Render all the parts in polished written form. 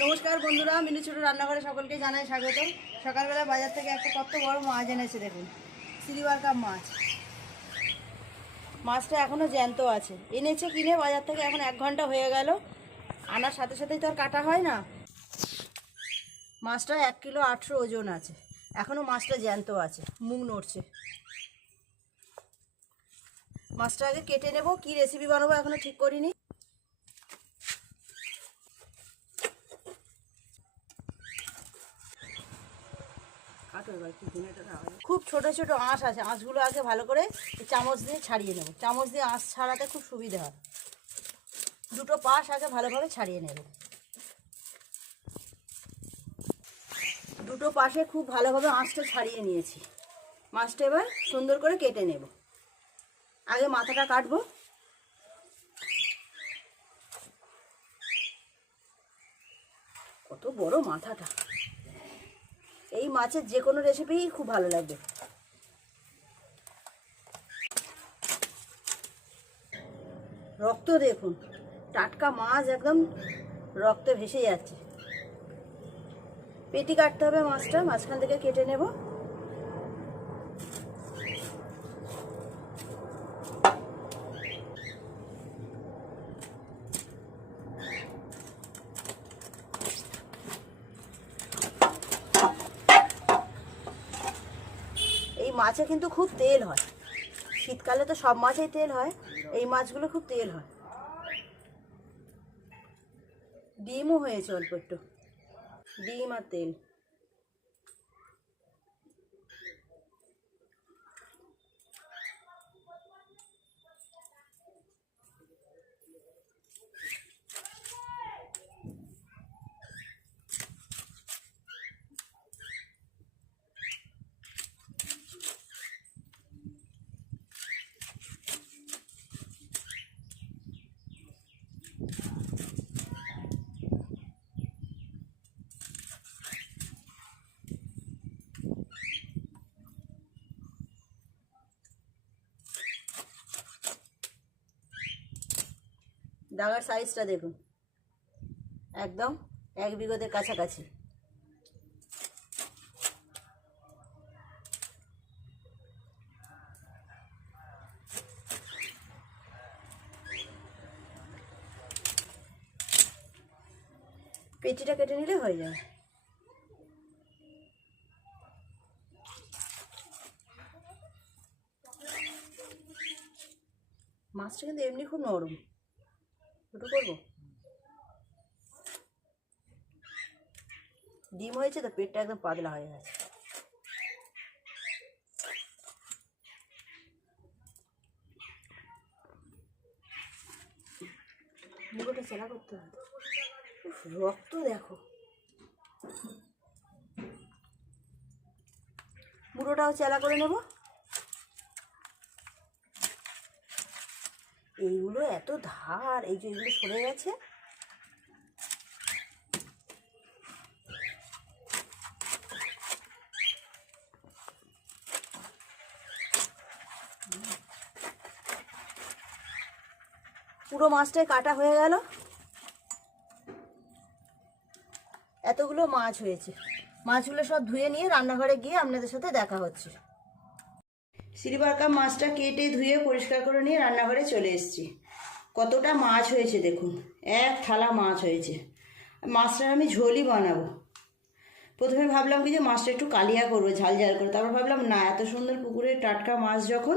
নমস্কার বন্ধুরা, মিনু ছোট রান্নাঘরে সকলকে জানাই স্বাগত। সকালবেলা বাজার থেকে একটা কত বড় মাছ এনেছে দেখুন, সিলভার কাপ মাছ। মাছটা এখনও জ্যান্ত আছে, এনেছে কিনে বাজার থেকে, এখন 1 ঘন্টা হয়ে গেল। আনার সাথে সাথেই তো আর কাটা হয় না। মাছটা 1 কিলো 800 ওজন আছে, এখনও মাছটা জ্যান্ত আছে, মুখ নড়ছে। মাছটা আগে কেটে নেব, কি রেসিপি বানাবো এখনও ঠিক করিনি। খুব ছোট ছোট আঁশ আছে, আঁশগুলো আগে ভালো করে চামচ দিয়ে ছাড়িয়ে নেব। চামচ দিয়ে আঁশ ছাড়াতে খুব সুবিধা হয়। দুটো পাশ আগে ভালোভাবে ছাড়িয়ে নেব। দুটো পাশে খুব ভালোভাবে আঁশটা ছাড়িয়ে নিয়েছি। মাছটা এবার সুন্দর করে কেটে নেব। আগে মাথাটা কাটবো। কত বড় মাথাটা! এই মাছের যে কোনো রেসিপি খুব ভালো লাগবে। রক্ত দেখুন, টাটকা মাছ একদম রক্তে ভেসে যাচ্ছে। পেটি কাটতে হবে মাছটা, মাঝখান থেকে কেটে নেব। এই মাছে কিন্তু খুব তেল হয়, শীতকালে তো সব মাছেই তেল হয়, এই মাছগুলো খুব তেল হয়। ডিমও হয়েছে অল্প একটু, ডিম আর তেল। ডাগার সাইজটা দেখুন, একদম 1 বিঘতের কাছাকাছি। পেটিটা কেটে নিলে হয়ে যাবে। মাছটা কিন্তু এমনি খুব নরম, ছোটো করবো। ডিম হয়েছে তো পেটটা একদম পাতলা হয়ে গেছে। মুখটা চেলা করতে হবে। রক্ত দেখো, মুড়োটাও চেলা করে নেব। এইগুলো এত ধার, এই যে এগুলো সরে গেছে। পুরো মাছটাই কাটা হয়ে গেল। এতগুলো মাছ হয়েছে, মাছগুলো সব ধুয়ে নিয়ে রান্নাঘরে গিয়ে আপনাদের সাথে দেখা হচ্ছে। সিলভার কাপ মাছটা কেটে ধুয়ে পরিষ্কার করে নিয়ে রান্নাঘরে চলে এসেছি। কতটা মাছ হয়েছে দেখুন, 1 থালা মাছ হয়েছে। মাছটা আমি ঝোলই বানাবো। প্রথমে ভাবলাম কি যে মাছটা একটু কালিয়া করবো, ঝাল ঝাল করে, তারপর ভাবলাম না, এত সুন্দর পুকুরের টাটকা মাছ যখন,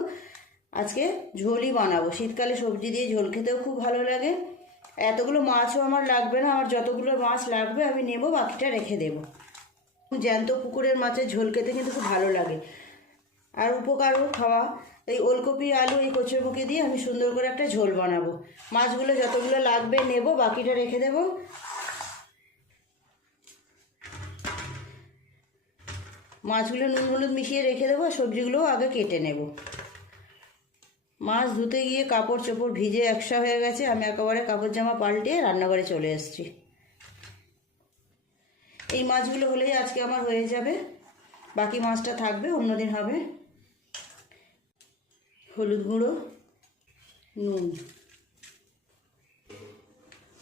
আজকে ঝোলই বানাবো। শীতকালে সবজি দিয়ে ঝোল খেতেও খুব ভালো লাগে। এতগুলো মাছও আমার লাগবে না, আমার যতগুলো মাছ লাগবে আমি নেব, বাকিটা রেখে দেব। জ্যান্ত পুকুরের মাছের ঝোল খেতে কিন্তু খুব ভালো লাগে, আর উপকারও খাওয়া। এই ওলকপি আলু এই কচুরমুখী দিয়ে আমি সুন্দর করে একটা ঝোল বানাবো। মাছগুলো যতগুলো লাগবে নেব, বাকিটা রেখে দেব। মাছগুলো নুন হলুদ মিশিয়ে রেখে দেবো, সবজিগুলোও আগে কেটে নেব। মাছ ধুতে গিয়ে কাপড় চোপড় ভিজে একসা হয়ে গেছে, আমি একেবারে কাপড় জামা পাল্টিয়ে রান্নাঘরে চলে এসেছি। এই মাছগুলো হলেই আজকে আমার হয়ে যাবে, বাকি মাছটা থাকবে, অন্যদিন হবে। হলুদ গুঁড়ো, নুন,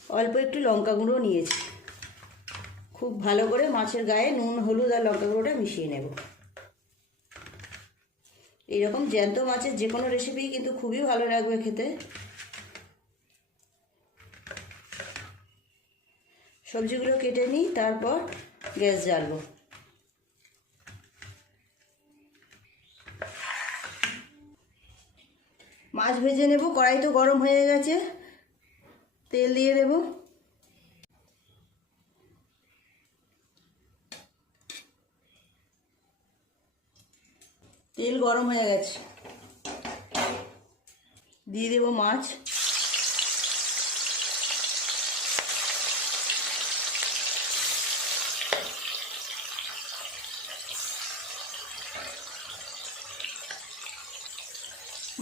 অল্প একটু লঙ্কা গুঁড়ো নিয়েছি। খুব ভালো করে মাছের গায়ে নুন, হলুদ আর লঙ্কা গুঁড়োটা মিশিয়ে নেব। এইরকম জ্যান্ত মাছের যে কোনো রেসিপি কিন্তু খুবই ভালো লাগবে খেতে। সবজিগুলো কেটে নিই, তারপর গ্যাস জ্বালবো। মাছ ভেজে নেব। কড়াই তো গরম হয়ে গেছে, তেল দিয়ে দেব। তেল গরম হয়ে গেছে, দিয়ে দেব মাছ।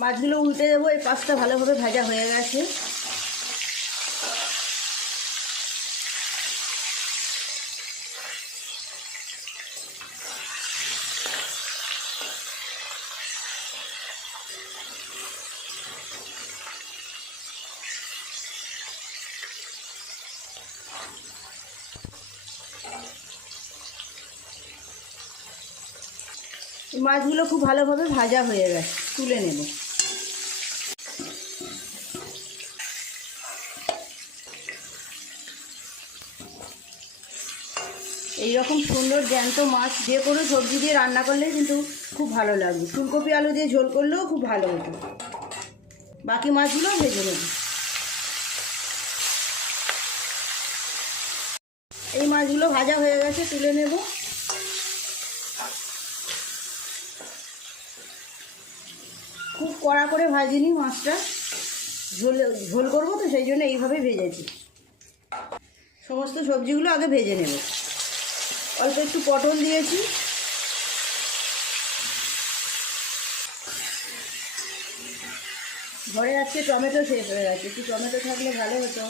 মাছগুলো উল্টে দেবো। এই পাশটা ভালোভাবে ভাজা হয়ে গেছে। মাছগুলো খুব ভালোভাবে ভাজা হয়ে গেছে, তুলে নেব। এইরকম সুন্দর জ্যান্ত মাছ যে কোনো সবজি দিয়ে রান্না করলে কিন্তু খুব ভালো লাগবে। ফুলকপি আলু দিয়ে ঝোল করলেও খুব ভালো হতো। বাকি মাছগুলো ভেজে নেব। এই মাছগুলো ভাজা হয়ে গেছে, তুলে নেব। খুব কড়া করে ভাজিনি মাছটা, ঝোল করবো তো সেই জন্য এইভাবে ভেজেছি। সমস্ত সবজিগুলো আগে ভেজে নেব। অল্প একটু পটল দিয়েছি, ঘরে আজকে টমেটো শেষ হয়ে গেছে। একটু টমেটো থাকলে ভালো হতো,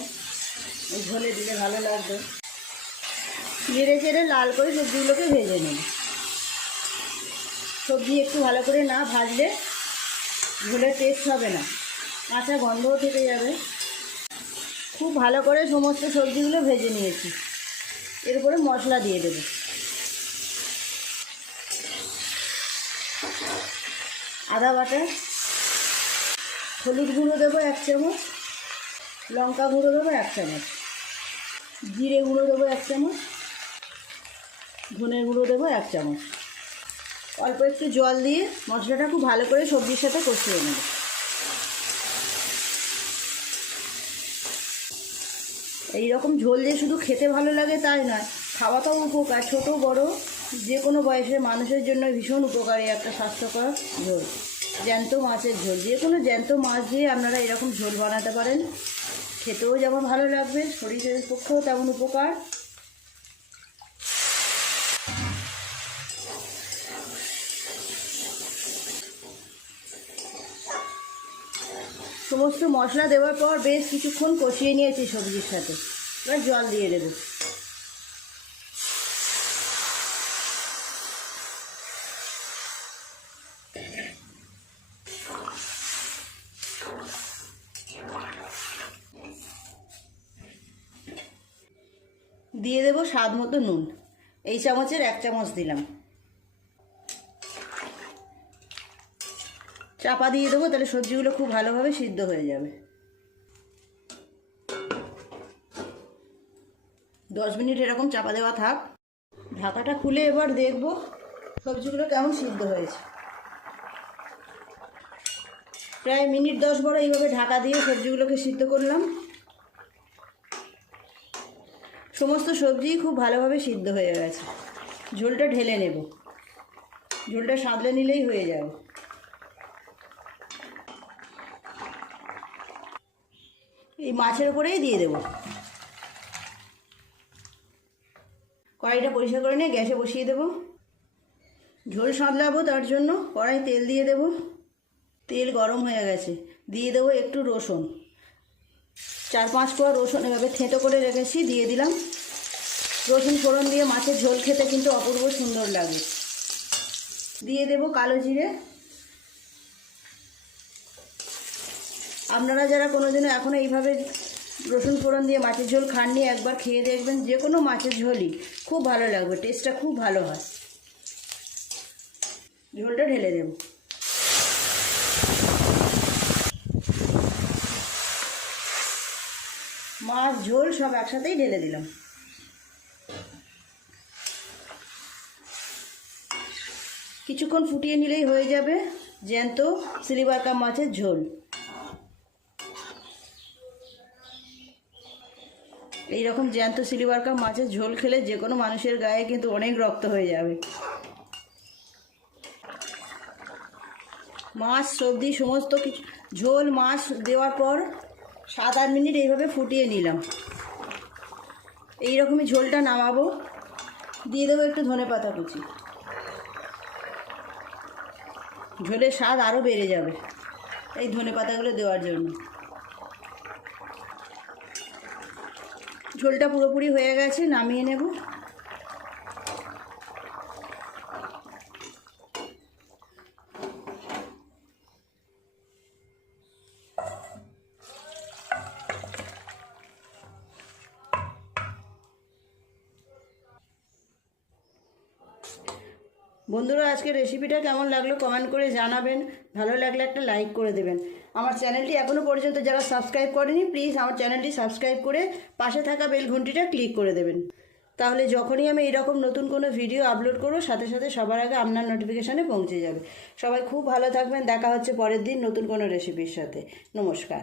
ওই ঝোলে দিলে ভালো লাগতো। নেড়ে চেড়ে লাল করে সবজিগুলোকে ভেজে নেব। সবজি একটু ভালো করে না ভাজলে ঝোলের টেস্ট হবে না, কাঁচা গন্ধও থেকে যাবে। খুব ভালো করে সমস্ত সবজিগুলো ভেজে নিয়েছি। এরপরে মশলা দিয়ে দেব। আদা বাটা, হলুদ গুঁড়ো দেবো 1 চামচ, লঙ্কা গুঁড়ো দেবো 1 চামচ, জিরে গুঁড়ো দেবো 1 চামচ, ধনে গুঁড়ো দেবো 1 চামচ। অল্প একটু জল দিয়ে মশলাটা খুব ভালো করে সবজির সাথে কষিয়ে নেব। এইরকম ঝোল যে শুধু খেতে ভালো লাগে তাই নয়, খাওয়াটাও উপকার। ছোট বড় যে কোনো বয়সের মানুষের জন্য ভীষণ উপকারী একটা স্বাস্থ্যকর ঝোল। জ্যান্ত মাছের ঝোল, যে কোনো জ্যান্ত মাছ দিয়ে আপনারা এরকম ঝোল বানাতে পারেন। খেতেও যেমন ভালো লাগবে, শরীরের পক্ষেও তেমন উপকার। সমস্ত মশলা দেওয়ার পর বেশ কিছুক্ষণ কষিয়ে নিয়েছি সবজির সাথে। এবার জল দিয়ে দেব। দিয়ে দেব স্বাদ মতো নুন। এই চামচের 1 চামচ দিলাম। চাপা দিয়ে দেবো, তাহলে সবজিগুলো খুব ভালোভাবে সিদ্ধ হয়ে যাবে। 10 মিনিট এরকম চাপা দেওয়া থাক। ঢাকাটা খুলে এবার দেখব সবজিগুলো কেমন সিদ্ধ হয়েছে। প্রায় মিনিট 10-12 এইভাবে ঢাকা দিয়ে সবজিগুলোকে সিদ্ধ করলাম। সমস্ত সবজি খুব ভালোভাবে সিদ্ধ হয়ে গেছে। ঝোলটা ঢেলে নেব, ঝোলটা সাঁতলে নিলেই হয়ে যাবে। এই মাছের উপরেই দিয়ে দেব। কড়াইটা পরিষ্কার করে নিয়ে গ্যাসে বসিয়ে দেব। ঝোল সাঁতলাবো, তার জন্য কড়াই তেল দিয়ে দেব। তেল গরম হয়ে গেছে, দিয়ে দেবো একটু রসুন। 4-5 কোয়া রসুন এভাবে থেঁতো করে রেখেছি, দিয়ে দিলাম। রসুন ফোড়ন দিয়ে মাছের ঝোল খেতে কিন্তু অপূর্ব সুন্দর লাগে। দিয়ে দেব কালো জিরে। আপনারা যারা কোনোদিনও এখনও এইভাবে রসুন ফোড়ন দিয়ে মাছের ঝোল খাননি, একবার খেয়ে দেখবেন। যে কোনো মাছের ঝোলই খুব ভালো লাগবে, টেস্টটা খুব ভালো হয়। ঝোলটা ঢেলে দেব। মাছ ঝোল সব একসাথেই ঢেলে দিলাম। কিছুক্ষণ ফুটিয়ে নিলেই হয়ে যাবে জ্যান্ত সিলভার কাপ মাছের ঝোল। এইরকম জ্যান্ত সিলভার কাপ মাছের ঝোল খেলে যে কোনো মানুষের গায়ে কিন্তু অনেক রক্ত হয়ে যাবে। মাছ সবজি সমস্ত কিছু ঝোল মাছ দেওয়ার পর 7-8 মিনিট এইভাবে ফুটিয়ে নিলাম। এইরকমই ঝোলটা নামাবো। দিয়ে দেবো একটু ধনেপাতা কুচি, ঝোলের স্বাদ আরও বেড়ে যাবে এই ধনেপাতাগুলো দেওয়ার জন্য। ঝোলটা পুরোপুরি হয়ে গেছে, নামিয়ে নেব। বন্ধুরা, আজকের রেসিপিটা কেমন লাগলো কমেন্ট করে জানাবেন। ভালো লাগলে একটা লাইক করে দেবেন। আমার চ্যানেলটি এখনও পর্যন্ত যারা সাবস্ক্রাইব করেনি, প্লিজ আমার চ্যানেলটি সাবস্ক্রাইব করে পাশে থাকা বেল ঘন্টিটা ক্লিক করে দেবেন। তাহলে যখনই আমি এরকম নতুন কোনো ভিডিও আপলোড করব, সাথে সাথে সবার আগে আপনার নোটিফিকেশানে পৌঁছে যাবে। সবাই খুব ভালো থাকবেন। দেখা হচ্ছে পরের দিন নতুন কোনো রেসিপির সাথে। নমস্কার।